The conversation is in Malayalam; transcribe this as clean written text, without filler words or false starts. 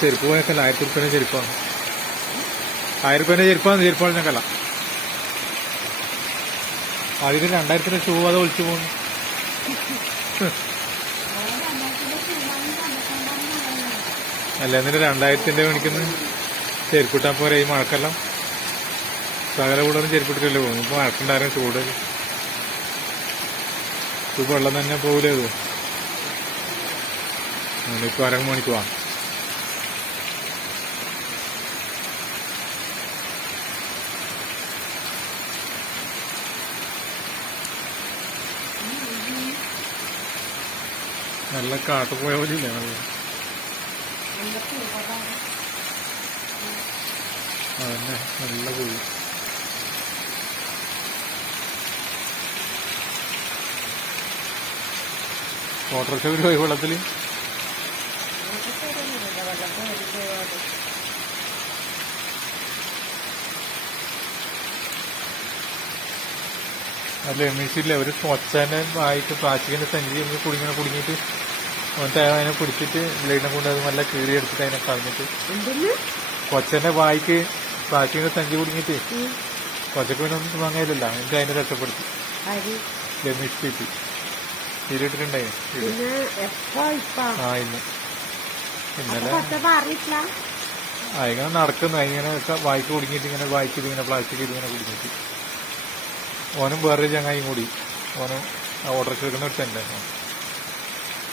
ചെരുപ്പ് പോയക്കല്ല 1000 ഉറുപ്പ്യന്റെ ചെരുപ്പാണ്. 1000 ഉറുപ്പ്യന്റെ ചെരുപ്പാണ് ഞങ്ങല്ല. അതിന് 2000-ന്റെ ഷൂ അത് ഒളിച്ചു പോകുന്നു. അല്ല എന്നിട്ട് 2000-ന്റെ മേടിക്കുന്ന ചെരുപ്പിട്ടാ പോരെ ഈ മഴക്കെല്ലാം. സകല കൂടെ ചെരുപ്പിട്ടിട്ടല്ലേ പോകും. ഇപ്പൊ മഴക്കുണ്ടായിരുന്നു ചൂട്. ഇപ്പൊ വെള്ളം തന്നെ പോകില്ലേ അത്. ഇപ്പൊ 1/2 മണിക്ക് പോവാം. നല്ല കാട്ടു പോയ പോലെ ഇല്ല. അതന്നെ നല്ല പോയി. ഓട്ടോറിക്ഷ പോയി വെള്ളത്തില്. അല്ല എമ്മീസില്ല ഒരു കൊച്ചാന്റെ വായിക്ക് പ്ലാസ്റ്റിക്കിന്റെ സഞ്ചി കുടുങ്ങിയിട്ട് എന്നിട്ട് അതിനെ പിടിച്ചിട്ട് ബ്ലേഡിനെ കൊണ്ട് അത് നല്ല കീറിയെടുത്തിട്ട് അതിനെ കളഞ്ഞിട്ട് കൊച്ചന്റെ വായിക്ക് പ്ലാസ്റ്റിക്കിന്റെ സഞ്ചി കുടുങ്ങിയിട്ട് കൊച്ചക്ക് പിന്നെ ഒന്നും വാങ്ങിയില്ല. എന്നിട്ട് അതിനെ രക്ഷപ്പെടുത്തി രമേശ് ചേച്ചി ഇതിലിട്ടിട്ടുണ്ടായി. ഇന്നലെ ഇങ്ങനെ നടക്കുന്നു. അതിങ്ങനെ വായിക്ക് കുടുങ്ങിയിട്ട് ഇങ്ങനെ വായിക്ക് ഇതിങ്ങനെ പ്ലാസ്റ്റിക് ഇതിങ്ങനെ കുടുങ്ങിയിട്ട് ഓനും വേറൊരു ചങ്ങായും കൂടി ഓനും ഓട്ടോറിക്ഷ എടുക്കുന്ന ഒരു ചെണ്ടായിരുന്നു.